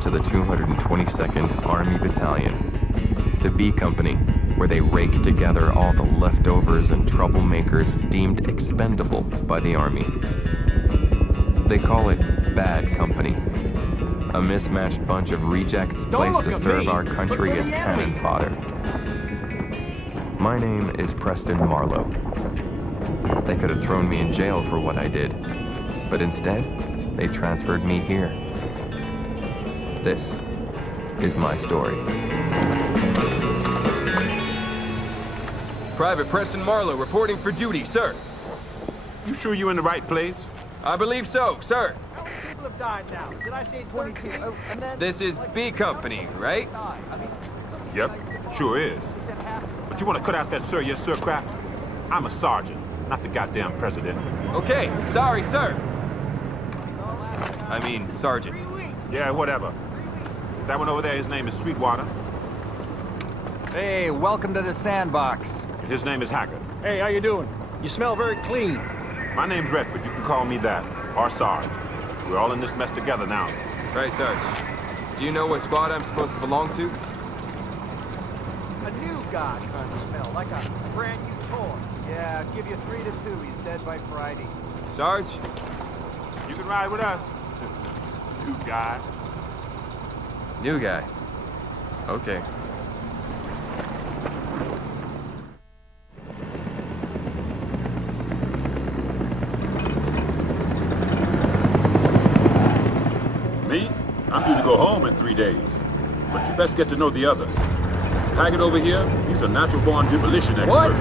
Welcome to the 222nd Army Battalion, to B Company, where they rake together all the leftovers and troublemakers deemed expendable by the Army. They call it Bad Company, a mismatched bunch of rejects placed to serve our country as cannon fodder. My name is Preston Marlowe. They could have thrown me in jail for what I did, but instead, they transferred me here. This is my story. Private Preston Marlowe reporting for duty, sir. You sure you're in the right place? I believe so, sir. How many people have died now? Did I say 22? Oh, and then, This is B Company, right? Yep, sure is. But you want to cut out that sir, yes sir crap? I'm a sergeant, not the goddamn president. Okay, sorry, sir. I mean, Sergeant. Yeah, whatever. That one over there, his name is Sweetwater. Hey, welcome to the sandbox. His name is Haggard. Hey, how you doing? You smell very clean. My name's Redford, you can call me that. Or Sarge. We're all in this mess together now. Right, Sarge. Do you know what squad I'm supposed to belong to? A new guy kind of smell, like a brand new toy. Yeah, I'll give you 3 to 2. He's dead by Friday. Sarge? You can ride with us. New guy. New guy. Okay. Me? I'm due to go home in 3 days. But you best get to know the others. Haggard over here, he's a natural-born demolition expert. What?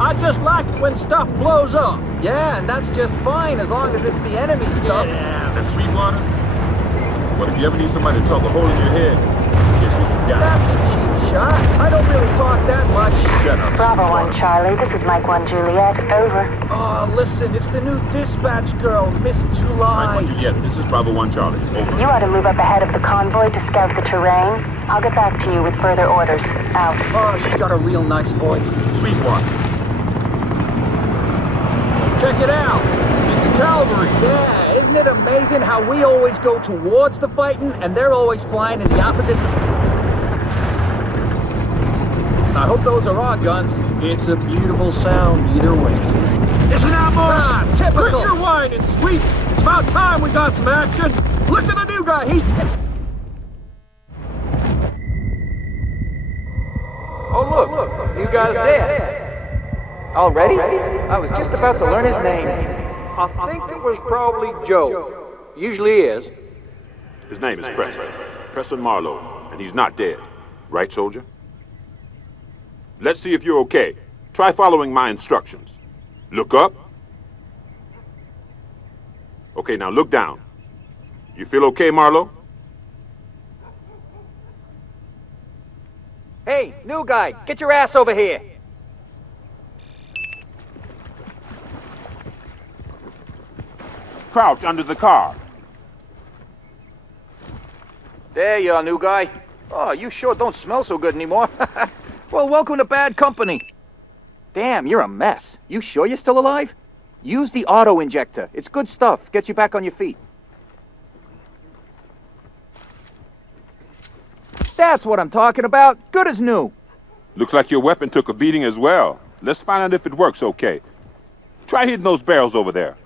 I just like it when stuff blows up. Yeah, and that's just fine as long as it's the enemy stuff. Yeah. And Sweetwater? Well, if you ever need somebody to talk a hole in your head, guess who you got? That's a cheap shot. I don't really talk that much. Shut up. Bravo 1 Charlie, this is Mike 1 Juliet, over. Oh, listen, it's the new dispatch girl, Miss July. Mike 1 Juliet, this is Bravo 1 Charlie. Over. You ought to move up ahead of the convoy to scout the terrain. I'll get back to you with further orders. Out. Oh, she's got a real nice voice. Sweetwater. Check it out. It's cavalry. Yeah, isn't it amazing how we always go towards the fighting and they're always flying in the opposite? I hope those are our guns. It's a beautiful sound either way. Listen now, boys! Ah, typical. Quit your whining, sweets! It's about time we got some action! Look at the new guy, he's... Oh, look, you guys dead. Already? I was just about to learn his name. I think it was probably Joe. Usually is. His name is Preston. Preston Marlowe, and he's not dead. Right, soldier? Let's see if you're okay. Try following my instructions. Look up. Okay, now look down. You feel okay, Marlowe? Hey, new guy, get your ass over here. Crouch under the car. There you are, new guy. Oh, you sure don't smell so good anymore. Well, welcome to Bad Company. Damn, you're a mess. You sure you're still alive? Use the auto injector. It's good stuff. Gets you back on your feet. That's what I'm talking about. Good as new. Looks like your weapon took a beating as well. Let's find out if it works okay. Try hitting those barrels over there.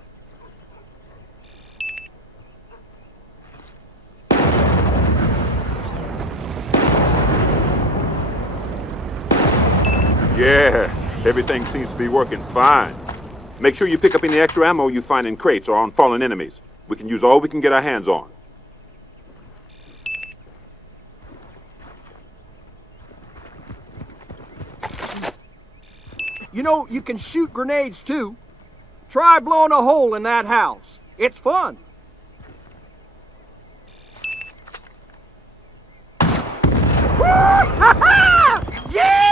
Yeah, everything seems to be working fine. Make sure you pick up any extra ammo you find in crates or on fallen enemies. We can use all we can get our hands on. You know, you can shoot grenades too. Try blowing a hole in that house. It's fun. Yeah!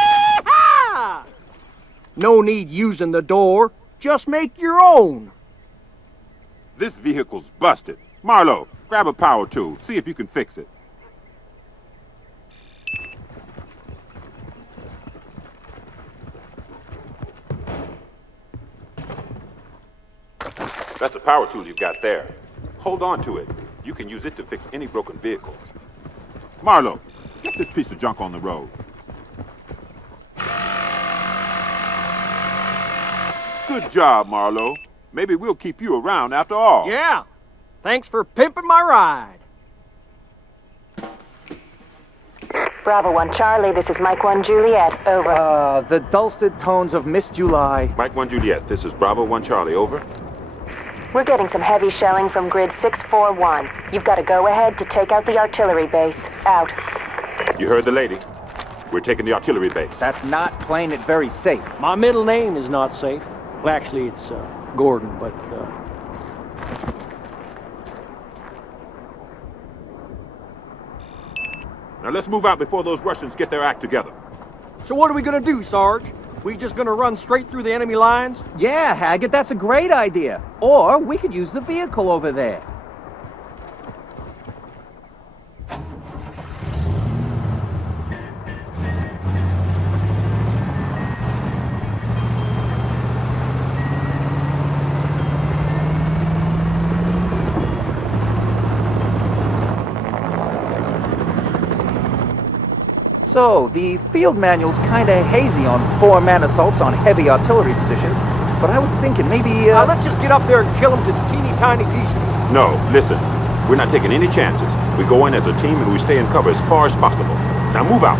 No need using the door. Just make your own. This vehicle's busted. Marlowe, grab a power tool. See if you can fix it. That's a power tool you've got there. Hold on to it. You can use it to fix any broken vehicles. Marlowe, get this piece of junk on the road. Good job, Marlowe. Maybe we'll keep you around after all. Yeah. Thanks for pimping my ride. Bravo 1 Charlie, this is Mike 1 Juliet. Over. The dulcet tones of Miss July. Mike 1 Juliet, this is Bravo 1 Charlie, over. We're getting some heavy shelling from grid 641. You've got to go ahead to take out the artillery base. Out. You heard the lady. We're taking the artillery base. That's not playing it very safe. My middle name is not safe. Well, actually, it's Gordon, but Now let's move out before those Russians get their act together. So what are we gonna do, Sarge? We just gonna run straight through the enemy lines? Yeah, Haggett, that's a great idea. Or we could use the vehicle over there. So, the field manual's kinda hazy on four-man assaults on heavy artillery positions, but I was thinking maybe, Let's just get up there and kill them to teeny tiny pieces. No, listen. We're not taking any chances. We go in as a team and we stay in cover as far as possible. Now move out.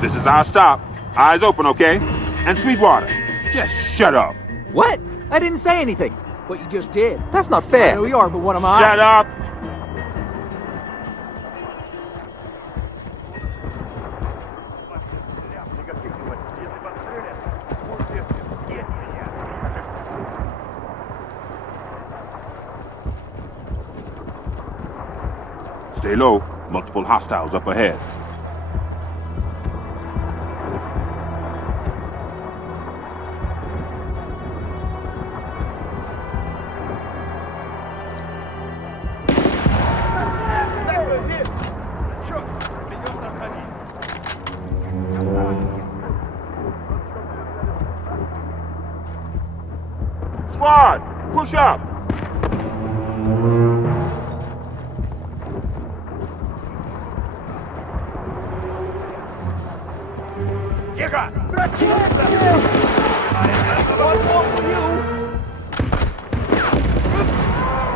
This is our stop. Eyes open, okay? And Sweetwater, just shut up. What? I didn't say anything. But you just did. That's not I fair. know you are, but what am I? Shut up! Stay low. Multiple hostiles up ahead. Squad, push up!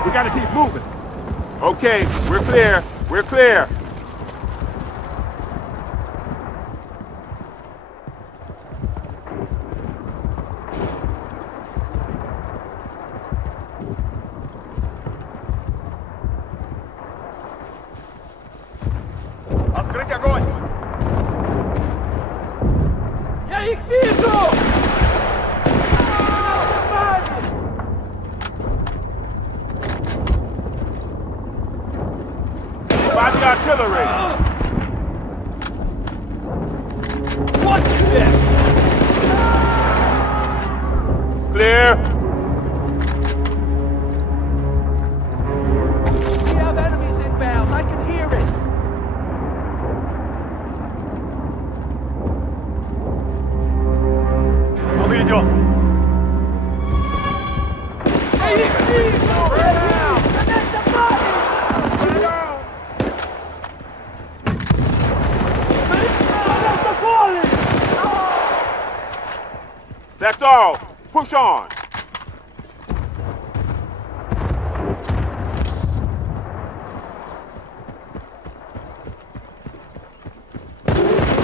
We gotta keep moving. Okay, we're clear. We're clear. Открыть огонь! Я их вижу! By the artillery! Вот тебе! Clear. We have enemies inbound. I can hear it. Мы идем! Я их вижу! That's all. Push on.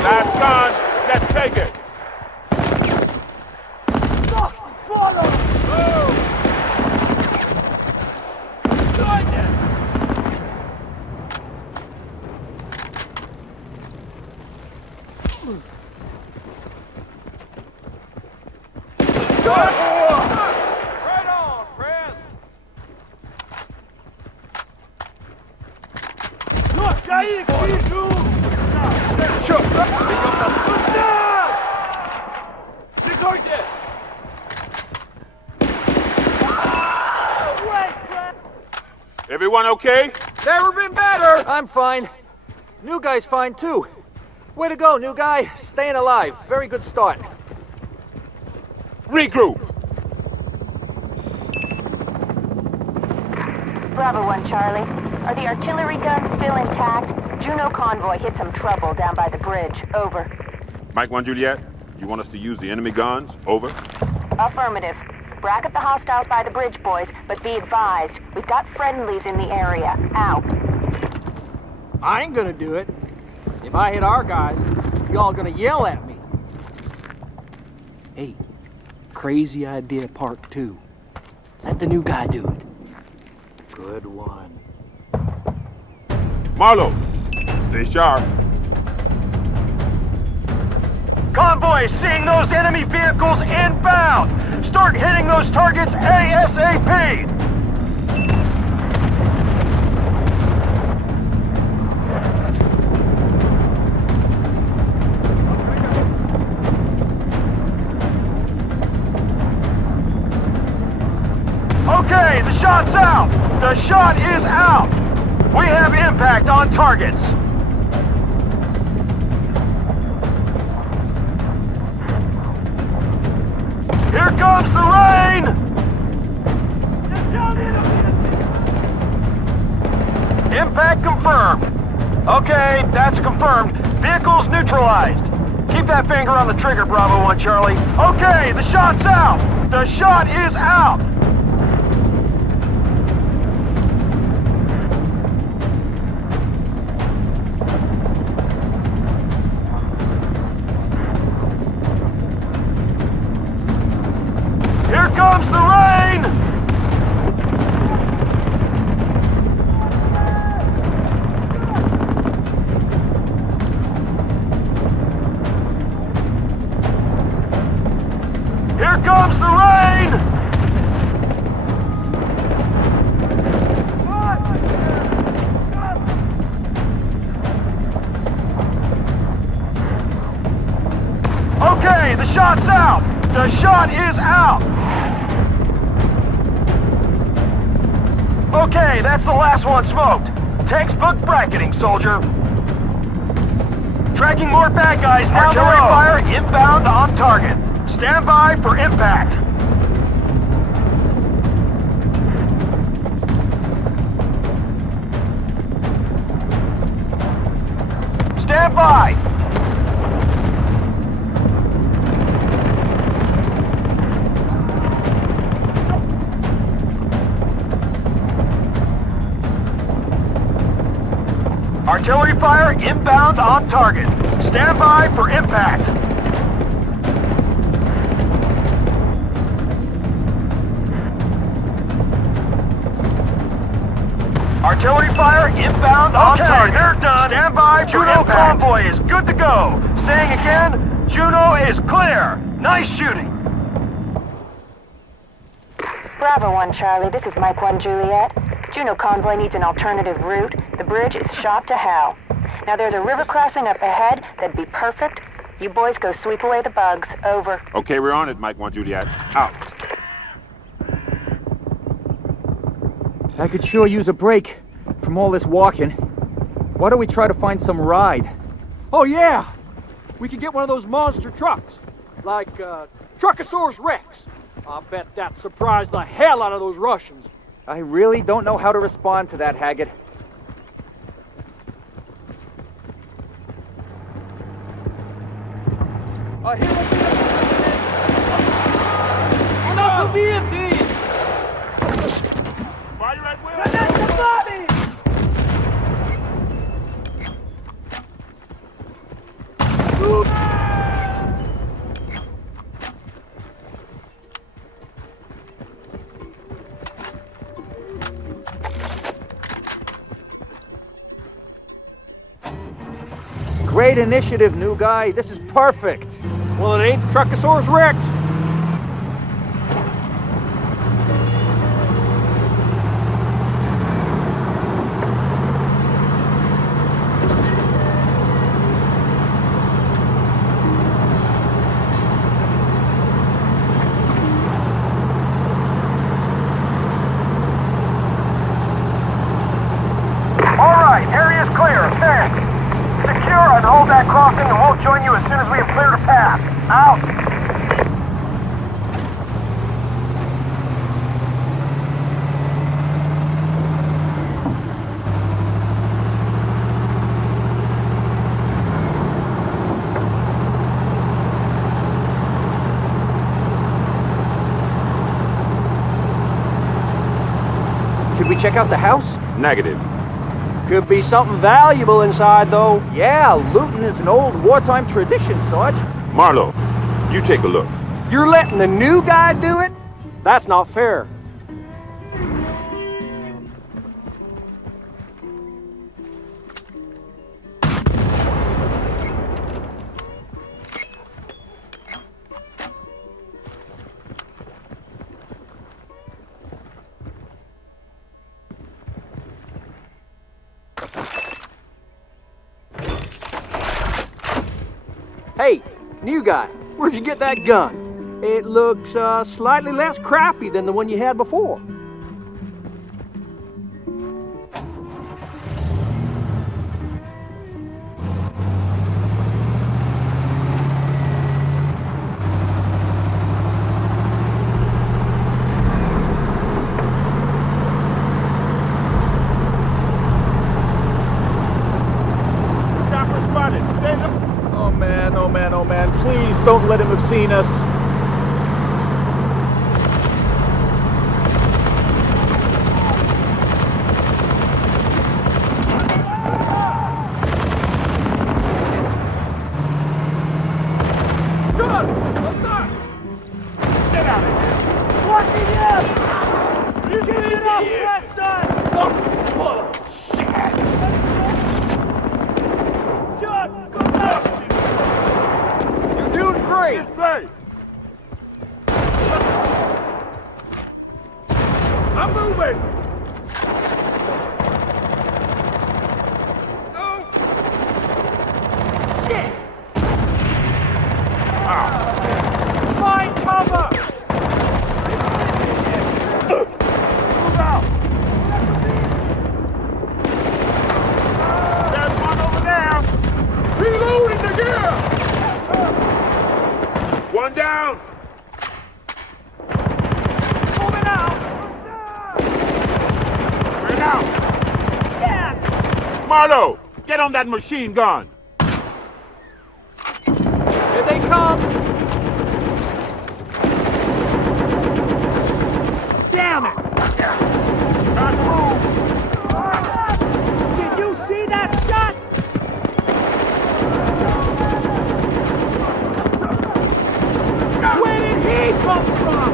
Last gun. Let's take it. Right on, Press! Я их вижу! Черт! Идем там! Прикройте! Everyone okay? Never been better! I'm fine. New guy's fine too. Way to go, new guy. Staying alive. Very good start. Regroup. Bravo 1, Charlie. Are the artillery guns still intact? Juno convoy hit some trouble down by the bridge. Over. Mike 1 Juliet, you want us to use the enemy guns? Over. Affirmative. Bracket the hostiles by the bridge, boys, but be advised, we've got friendlies in the area. Out. I ain't gonna do it. If I hit our guys, y'all gonna yell at me. Hey, crazy idea part 2. Let the new guy do it. Good one. Marlowe, stay sharp. Convoy is seeing those enemy vehicles inbound. Start hitting those targets ASAP. Okay, the shot's out. The shot is out. We have impact on targets. Here comes the rain! Impact confirmed. Okay, that's confirmed. Vehicles neutralized. Keep that finger on the trigger, Bravo 1 Charlie. Okay, the shot's out! The shot is out! Here comes the rain! Here comes the rain! Okay, the shot's out! The shot is out! Okay, that's the last one smoked. Textbook bracketing, soldier. Tracking more bad guys down the road. Artillery fire inbound on target. Stand by for impact. Stand by. Artillery fire inbound on target. Stand by for impact. Artillery fire inbound on target. They're done. Stand by for impact. Juno convoy is good to go. Saying again, Juno is clear. Nice shooting. Bravo 1, Charlie. This is Mike 1 Juliet. Juno convoy needs an alternative route. The bridge is shot to hell. Now there's a river crossing up ahead that'd be perfect. You boys go sweep away the bugs. Over. Okay, we're on it, Mike 1 Juliet. Out. I could sure use a break from all this walking. Why don't we try to find some ride? Oh yeah! We could get one of those monster trucks. Like, Truckosaurus Rex. I bet that surprised the hell out of those Russians. I really don't know how to respond to that, Haggett. Fire at will! Great initiative, new guy. This is perfect. Well, it ain't Truckosaurus Rex. All right, area's clear. Thanks. Secure and hold that crossing, and we'll join you as soon as we have cleared a path. Out. check out the house? Negative. Could be something valuable inside, though. Yeah, looting is an old wartime tradition, Sarge. Marlowe, you take a look. You're letting the new guy do it? That's not fair. Hey, new guy, where'd you get that gun? It looks slightly less crappy than the one you had before. Chopper spotted. Stand up. Oh man, oh man, oh man. Please don't let him have seen us. Get out of here. What is this? You get it off, Preston! Oh, shit! John, go down! You're doing great. This way! I'm moving! Shit! Find cover! Move out! There's one over there! Reloading the gear! One down! Moving out! We're out! Yeah! Marlowe, get on that machine gun! Here they come! Damn it! Can't move! Did you see that shot? Where did he come from?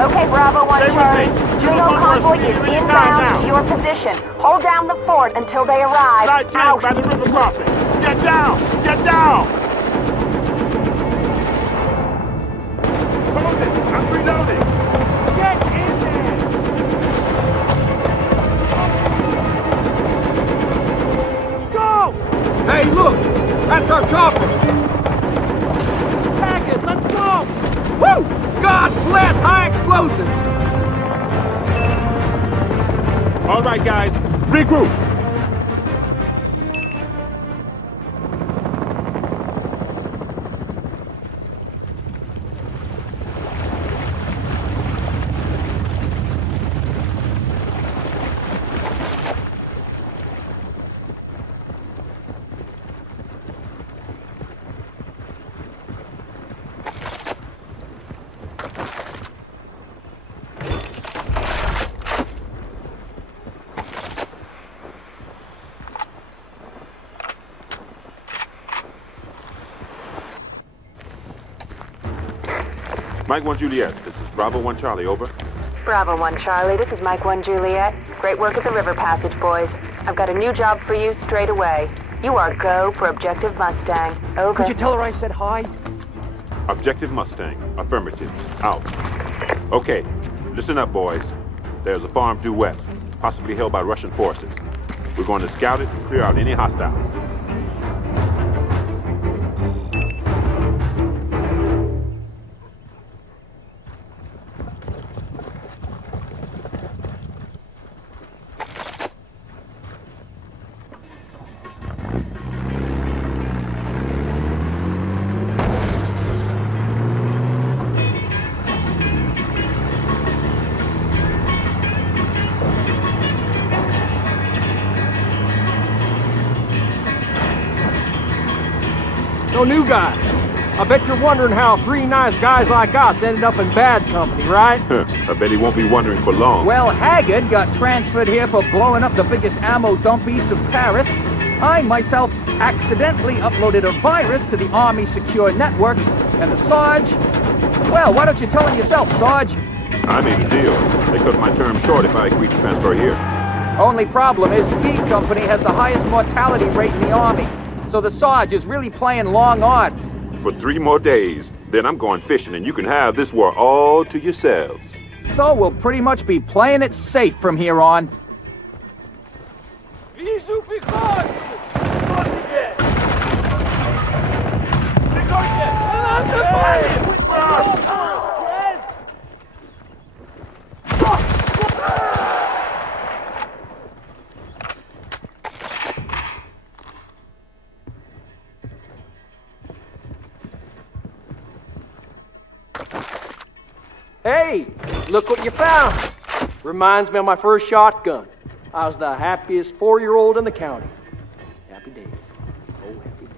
Okay, Bravo 1 Stay with Charlie. me. Juno Uniform convoy West, is leaving any time inbound now. to your position. Hold down the fort until they arrive. Side tank Out. by the river crossing! Get down! Get down! Hold it! I'm reloading! Get in there! Go! Hey, look! That's our chopper! Pack it, let's go! Woo! God bless high explosives! All right, guys, regroup. Mike 1 Juliet, this is Bravo 1 Charlie, over. Bravo 1 Charlie, this is Mike 1 Juliet. Great work at the River Passage, boys. I've got a new job for you straight away. You are go for Objective Mustang. Over. Could you tell her I said hi? Objective Mustang, affirmative, out. Okay, listen up, boys. There's a farm due west, possibly held by Russian forces. We're going to scout it and clear out any hostiles. So, new guy, I bet you're wondering how 3 nice guys like us ended up in bad company, right? I bet he won't be wondering for long. Well, Haggard got transferred here for blowing up the biggest ammo dump east of Paris. I myself accidentally uploaded a virus to the Army Secure Network, and the Sarge... Well, why don't you tell him yourself, Sarge? I made a deal. They cut my term short if I agreed to transfer here. Only problem is B Company has the highest mortality rate in the Army, so the Sarge is really playing long odds. For 3 more days. Then I'm going fishing and you can have this war all to yourselves. So we'll pretty much be playing it safe from here on. Hey, look what you found. Reminds me of my first shotgun. I was the happiest 4-year-old in the county. Happy days. Oh, happy days.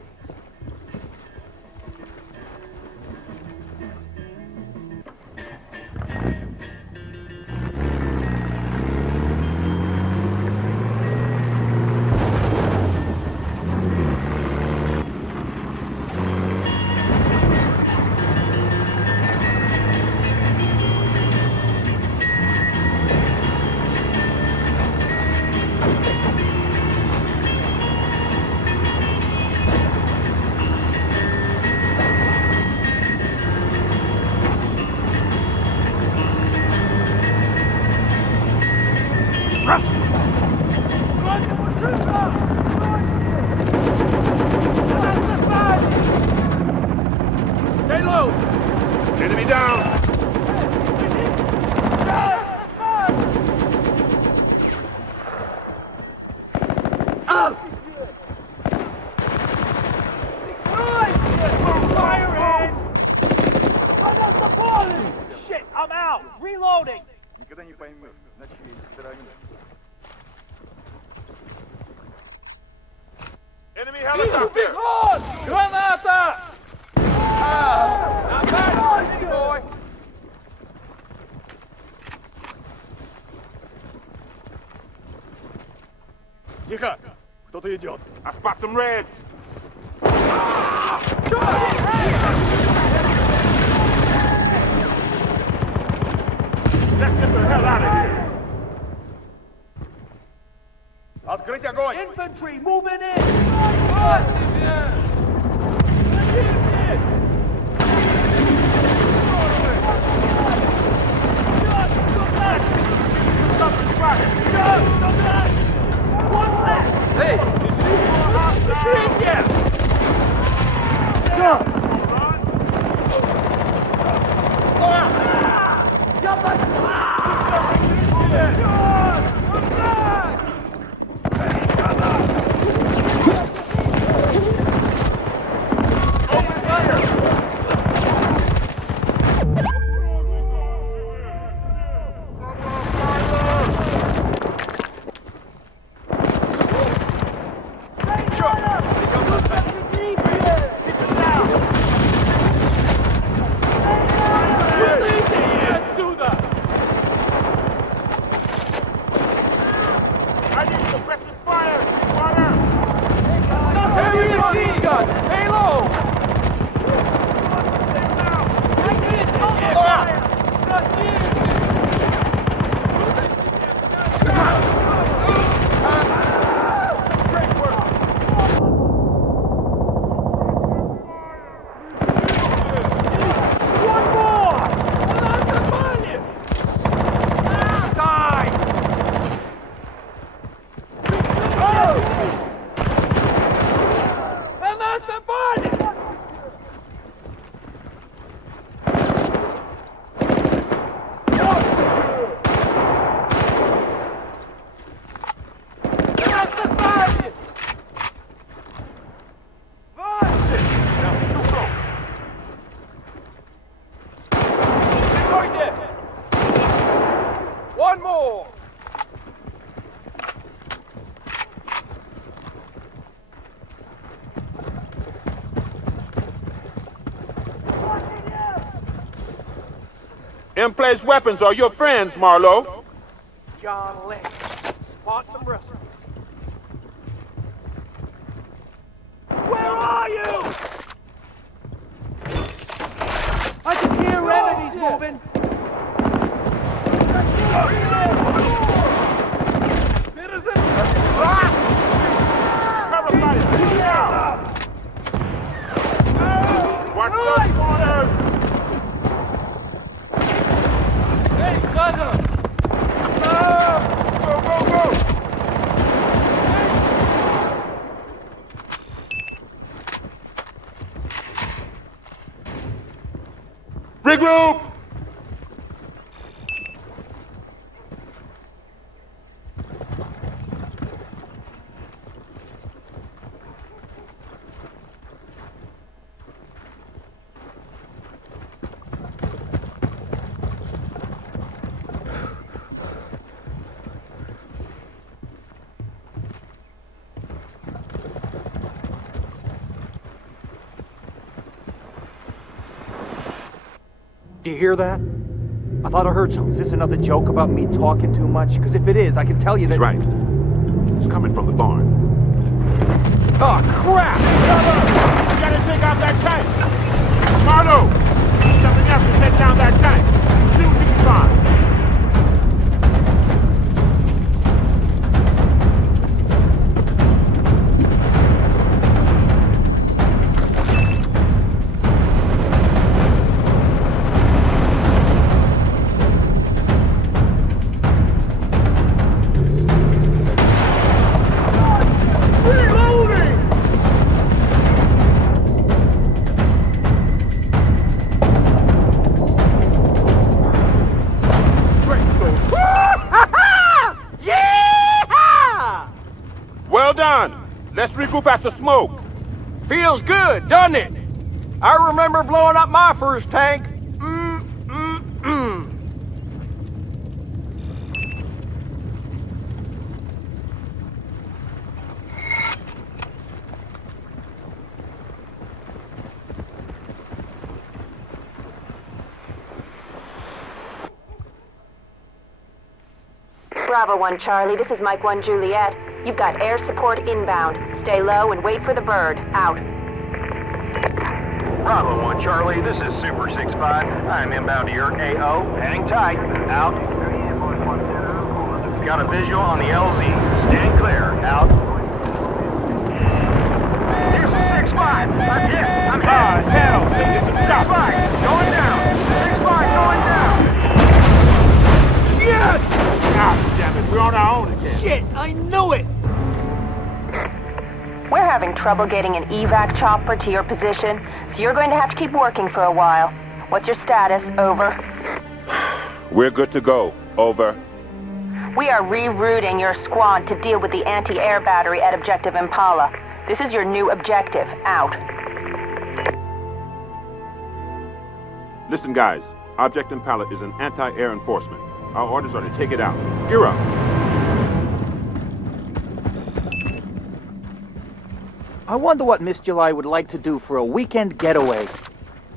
Enemy down! Shit, I'm out! Reloading! Enemy helicopter! Granata! Not bad, boy! Тихо! Кто-то идет. I spot some reds! Let's get the hell out of here! Открыть огонь! Infantry moving in! Hey, did you blow up the tree yet? In-place weapons are your friends, Marlowe. John Lynch. Spot some wrestling. Where are you? I can hear enemies moving. Watch those corners! Hey, cousin! Go, go, go! Regroup! Do you hear that? I thought I heard something. Is this another joke about me talking too much? Because if it is, I can tell you that... He's right. It's coming from the barn. Oh, crap! You gotta take out that tank! Marlowe! Something else to take down that tank! See what you can find! Well done! Let's regroup after smoke. Feels good, doesn't it? I remember blowing up my first tank. Bravo 1 Charlie, this is Mike 1 Juliet. You've got air support inbound. Stay low and wait for the bird. Out. Bravo 1 Charlie, this is Super 6-5. I'm inbound to your AO. Hang tight. Out. Got a visual on the LZ. Stand clear. Out. Here's a 6-5. I'm hit. I'm hit. Ah, hell! It's a chop! 6-5. Going down. 6-5 going down. Shit! Ah, damn it, we're on our own again. Shit, I knew it! We're having trouble getting an evac chopper to your position, so you're going to have to keep working for a while. What's your status? Over. We're good to go. Over. We are rerouting your squad to deal with the anti-air battery at Objective Impala. This is your new objective. Out. Listen, guys. Object Impala is an anti-air enforcement. Our orders are to take it out. Gear up. I wonder what Miss July would like to do for a weekend getaway.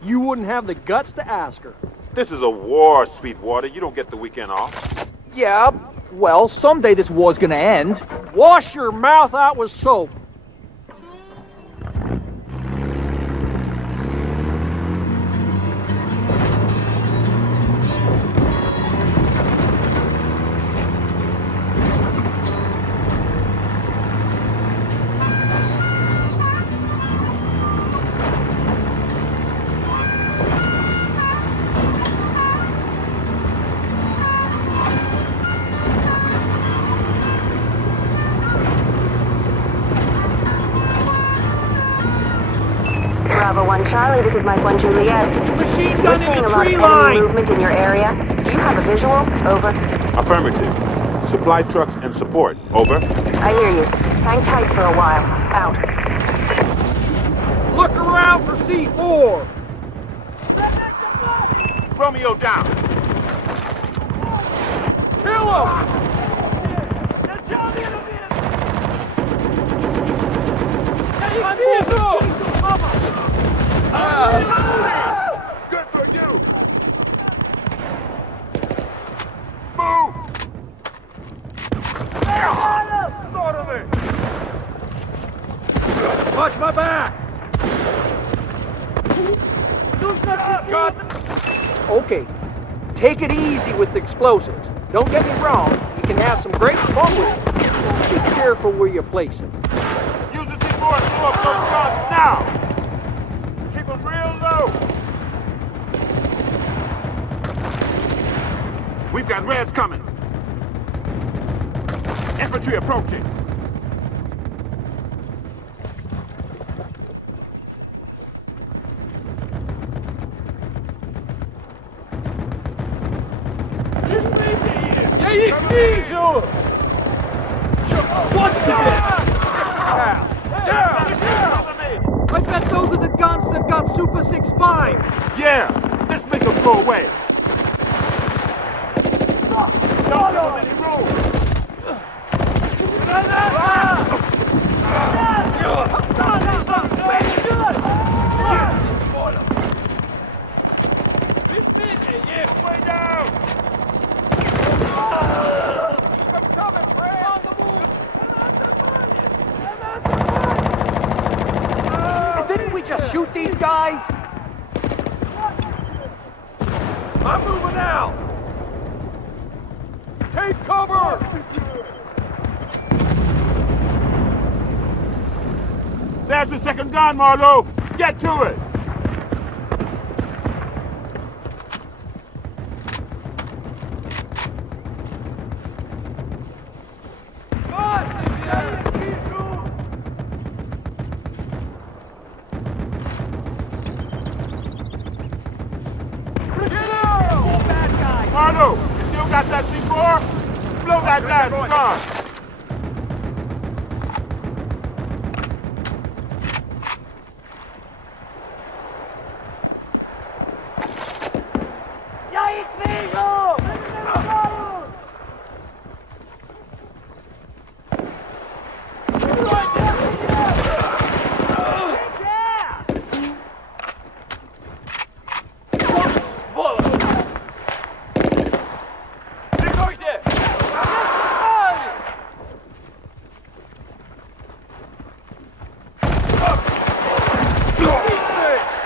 You wouldn't have the guts to ask her. This is a war, Sweetwater. You don't get the weekend off. Yeah, well, someday this war's gonna end. Wash your mouth out with soap. Bravo 1 Charlie, this is Mike 1 Juliet. Machine We're gun seeing in a the lot of tree enemy line! movement in your area. Do you have a visual? Over. Affirmative. Supply trucks and support. Over. I hear you. Hang tight for a while. Out. Look around for C4! Romeo down. Kill him! Good for you. Watch my back! Okay, take it easy with the explosives. Don't get me wrong, you can have some great fun with it. Just be careful where you place them. Use the C4 to blow up those guns now! Keep them real low! We've got Reds coming! Infantry approaching! I bet those are the guns that got Super 6-5! Yeah! Let's make them go away! Don't give them any room! Way down! Didn't we just shoot these guys? I'm moving out! Take cover! There's the second gun, Marlowe! Get to it! Marlowe, you still got that C4? Blow that last gun!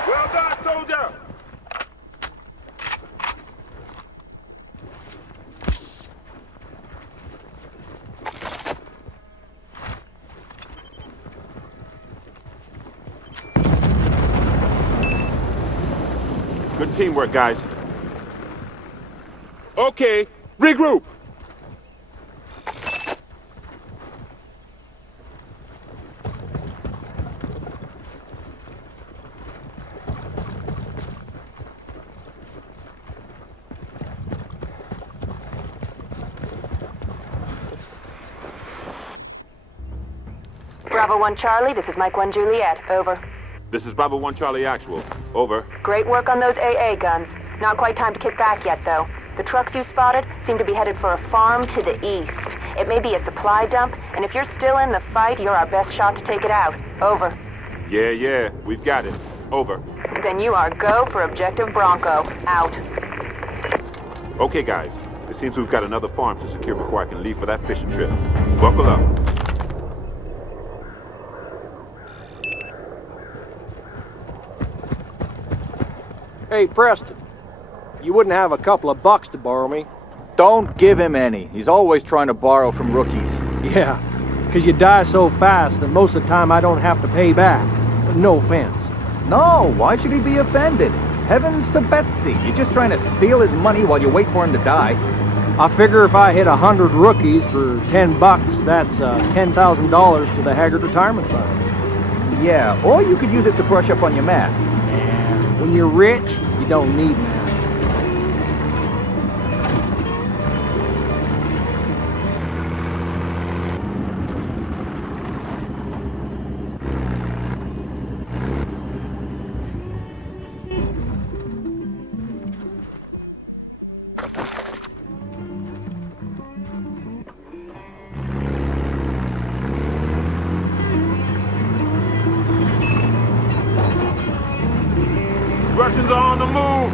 Well done, soldier! Good teamwork, guys. Okay, regroup! Bravo 1 Charlie, this is Mike 1 Juliet. Over. This is Bravo 1 Charlie Actual. Over. Great work on those AA guns. Not quite time to kick back yet, though. The trucks you spotted seem to be headed for a farm to the east. It may be a supply dump, and if you're still in the fight, you're our best shot to take it out. Over. Yeah, we've got it. Over. Then you are go for Objective Bronco. Out. Okay, guys. It seems we've got another farm to secure before I can leave for that fishing trip. Buckle up. Hey, Preston. You wouldn't have a couple of bucks to borrow me? Don't give him any. He's always trying to borrow from rookies. Yeah, because you die so fast that most of the time I don't have to pay back. No offense. No, why should he be offended? Heavens to Betsy. You're just trying to steal his money while you wait for him to die. I figure if I hit 100 rookies for 10 bucks, that's $10,000 for the Haggard Retirement Fund. Yeah, or you could use it to brush up on your math. And when you're rich, you don't need math. Russians are on the move!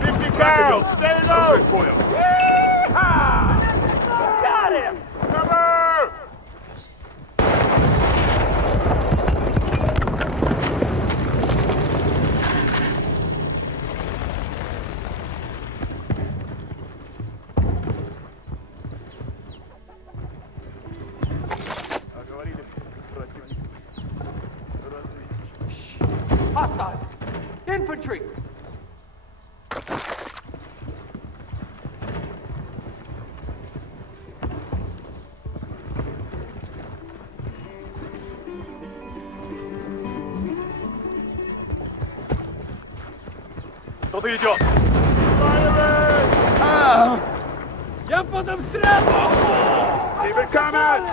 50 cal! Stay low! Got him! Cover! infantry! Кто-то идет! Я потом стрелу! Keep it coming!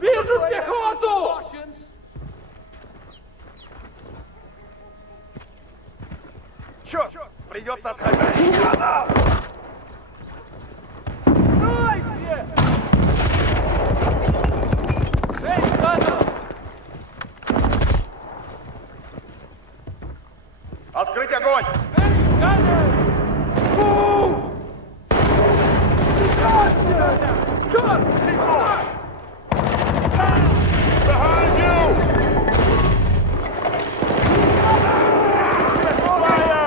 Вижу пехоту! Черт! Придется отходить! Стойте! Эй, Ганнер! Открыть огонь! Эй, Ганнер! Черт! Behind you! Fire!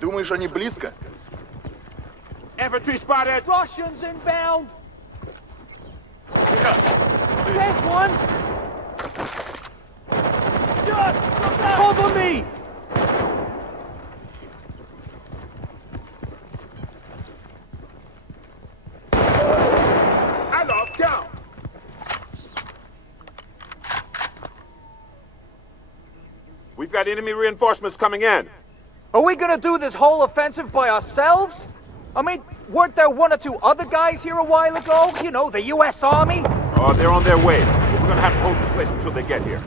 Думаешь, они близко? Infantry spotted! Russians inbound! There's one! Shot! Cover me! I lost count! We've got enemy reinforcements coming in. Are we gonna do this whole offensive by ourselves? I mean, weren't there one or two other guys here a while ago? You know, the U.S. Army? Oh, they're on their way. We're gonna have to hold this place until they get here.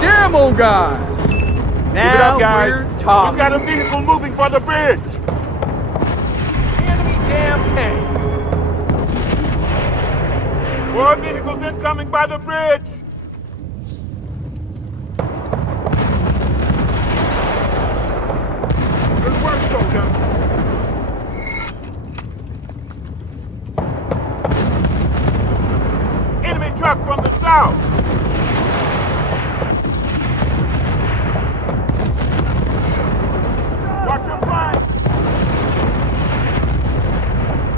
Damn, old guy! Keep it Now up, guys. we're talking. We've got a vehicle moving for the bridge. Enemy damn tank! More vehicles incoming by the bridge. Good work, soldier. Enemy truck from the south. Watch your flank.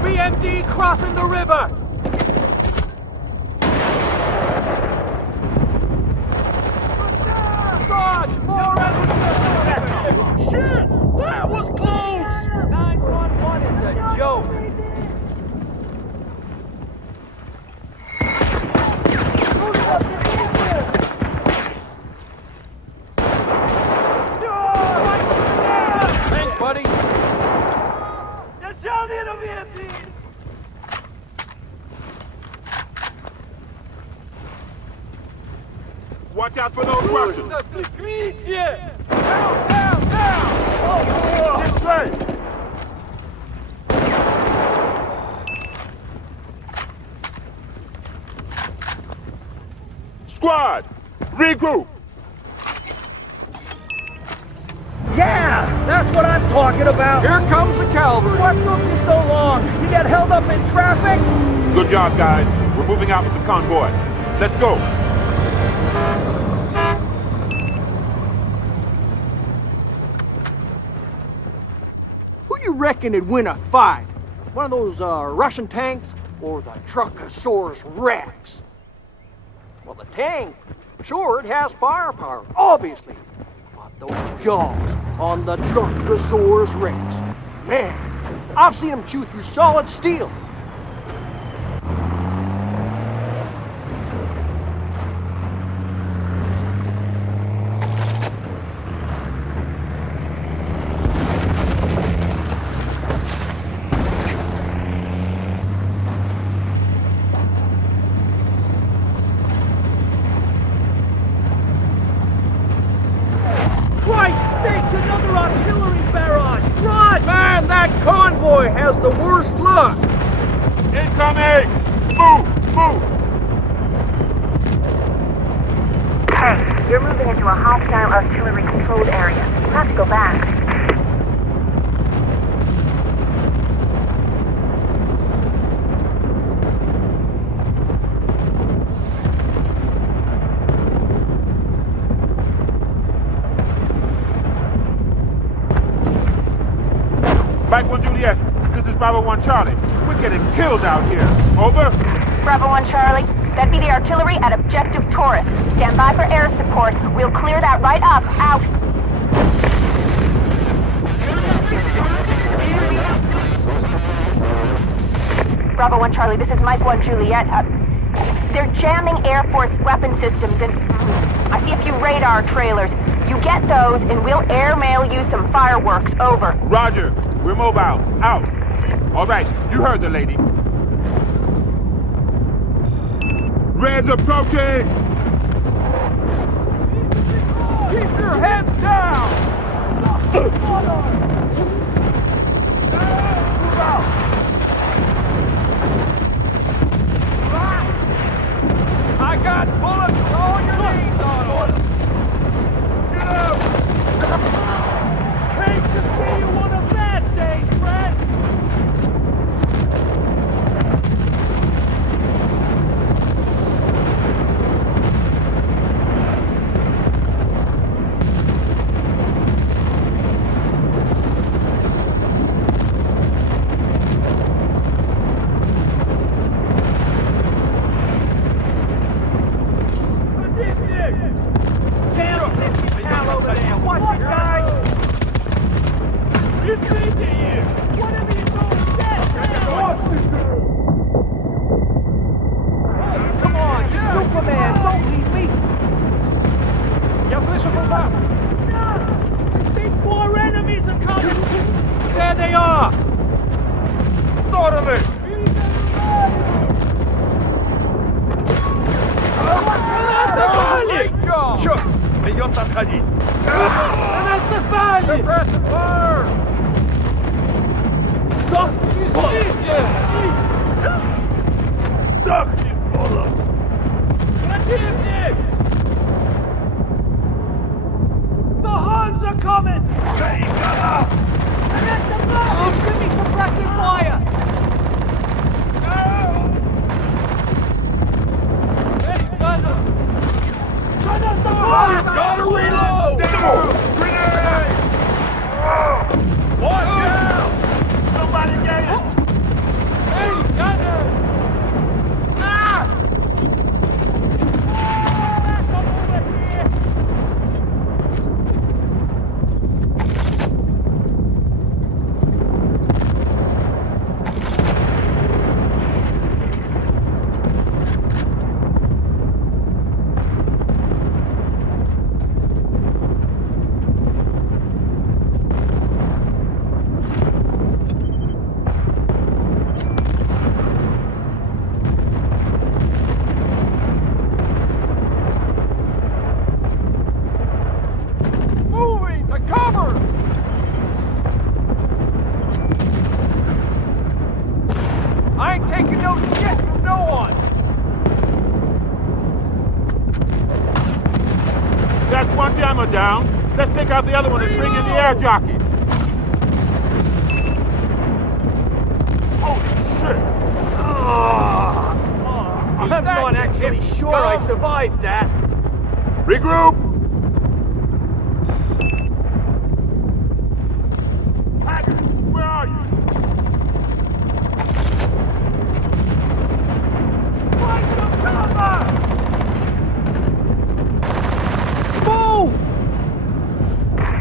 BMD crossing the river! Sarge! More enemies! Shit! That was close! 911 is a joke! Thanks, buddy! Watch out for those Russians. This way. Squad, regroup. Yeah, that's what I'm talking about. Here comes the cavalry! What took you so long? You get held up in traffic? Good job, guys. We're moving out with the convoy. Let's go. Who do you reckon would win a fight? One of those Russian tanks or the Truckosaurus Rex? Well, the tank, sure, it has firepower, obviously. But those jaws on the Truckosaurus Rex, man, I've seen them chew through solid steel. Christ's sake, another artillery barrage! Run! Man, that convoy has the worst luck! Incoming! Move! Move! Hey, you're moving into a hostile artillery-controlled area. You have to go back. Mike 1 Juliet, this is Bravo 1 Charlie. We're getting killed out here. Over? Bravo 1 Charlie, that'd be the artillery at Objective Taurus. Stand by for air support. We'll clear that right up. Out. Bravo 1 Charlie, this is Mike 1 Juliet. They're jamming Air Force weapon systems, and I see a few radar trailers. You get those, and we'll airmail you some fireworks. Over. Roger. We're mobile. Out. All right, you heard the lady. Red's approaching! Keep your heads down! Move out! I got bullets with all your names on them! Get out! Hate to see you on a bad day, Press! There they are! Startle it! Great job! Черт! Придется отходить! Suppress and burn! Сдохни, сволочь! Противник! The Huns are coming! Give me suppressive fire! Gotta reload! Grenade! Watch out! Somebody get it! Hey, gunner! Come over here! I ain't taking no shit from no one! That's one jammer down. Let's take out the other one and bring in the air jockey. Holy shit! I'm not actually sure I survived that. Regroup! Haggard, where are you? Find some cover! Move!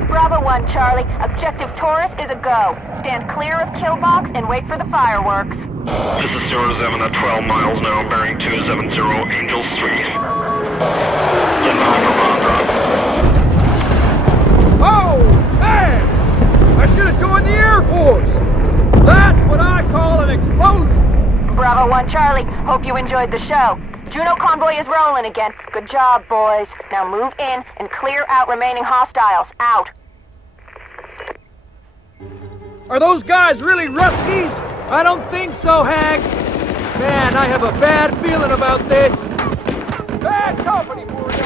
Bravo 1, Charlie. Objective Taurus is a go. Stand clear of kill box and wait for the fireworks. This is 07 at 12 miles now, bearing 270 Angel Street. Inbound from Andhra. Oh, man! I should have joined the Air Force! That's what I call an explosion! Bravo 1, Charlie. Hope you enjoyed the show. Juno convoy is rolling again. Good job, boys. Now move in and clear out remaining hostiles. Out. Are those guys really Ruskies? I don't think so, Hags. Man, I have a bad feeling about this. Bad company for you.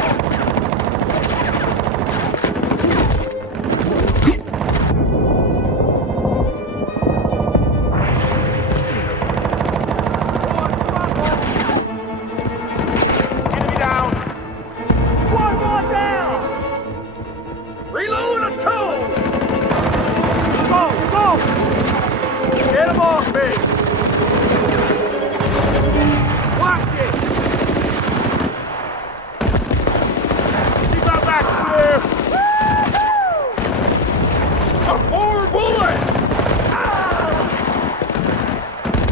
Enemy down. One more down. Reload a toe. Go, go. Get him off me. Watch it. Keep our backs clear. More bullet.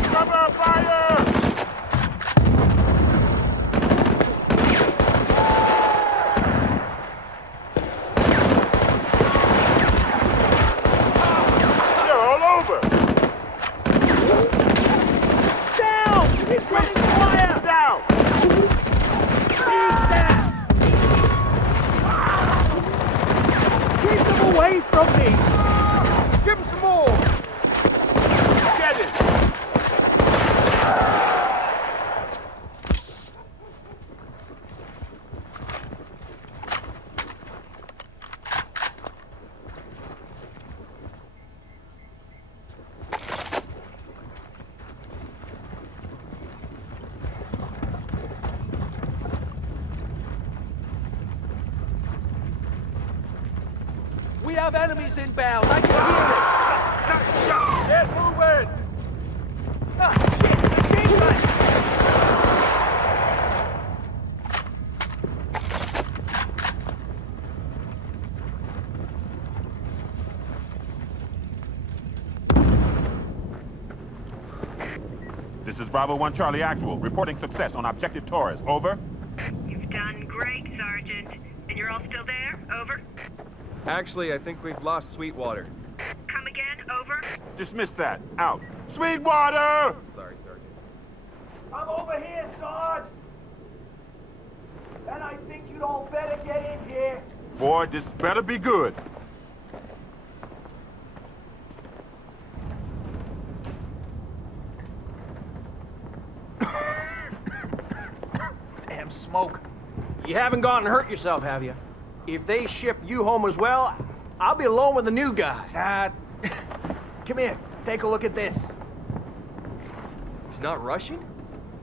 Cover fire. They're all over. Down. He's running fire. Down. He's down. Keep them away from me. Give him some more. Get it. We have enemies inbound. I can hear it. Get moving. Ah, shit. Machine gun. This is Bravo 1 Charlie Actual, reporting success on Objective Taurus. Over. You've done great, Sergeant. And you're all still there? Over. Actually, I think we've lost Sweetwater. Come again? Over. Dismiss that. Out. Sweetwater! Sorry, Sergeant. I'm over here, Sarge. And I think you'd all better get in here. Boy, this better be good. Damn smoke. You haven't gone and hurt yourself, have you? If they ship you home as well, I'll be alone with the new guy. Come here. Take a look at this. He's not Russian?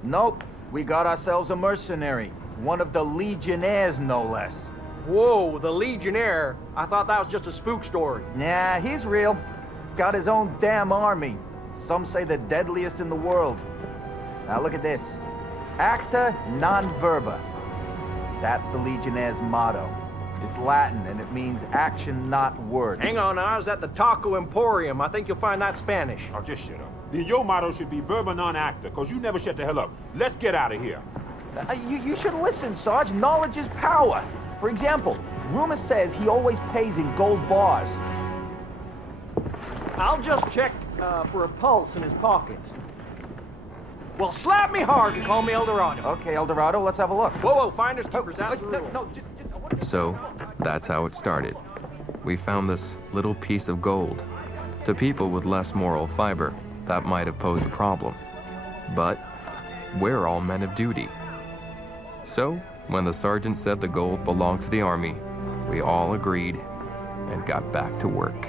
Nope. We got ourselves a mercenary. One of the Legionnaires, no less. Whoa, the Legionnaire. I thought that was just a spook story. Nah, he's real. Got his own damn army. Some say the deadliest in the world. Now look at this. Acta non verba. That's the Legionnaire's motto. It's Latin, and it means action, not words. Hang on, I was at the Taco Emporium. I think you'll find that Spanish. Oh, just shut up. Then your motto should be verba non acta, because you never shut the hell up. Let's get out of here. You should listen, Sarge. Knowledge is power. For example, rumor says he always pays in gold bars. I'll just check for a pulse in his pockets. Well, slap me hard and call me El Dorado. Okay, El Dorado, let's have a look. Whoa, finders keepers, that's the rule. No, So, that's how it started. We found this little piece of gold. To people with less moral fiber, that might have posed a problem. But we're all men of duty. So, when the sergeant said the gold belonged to the Army, we all agreed and got back to work.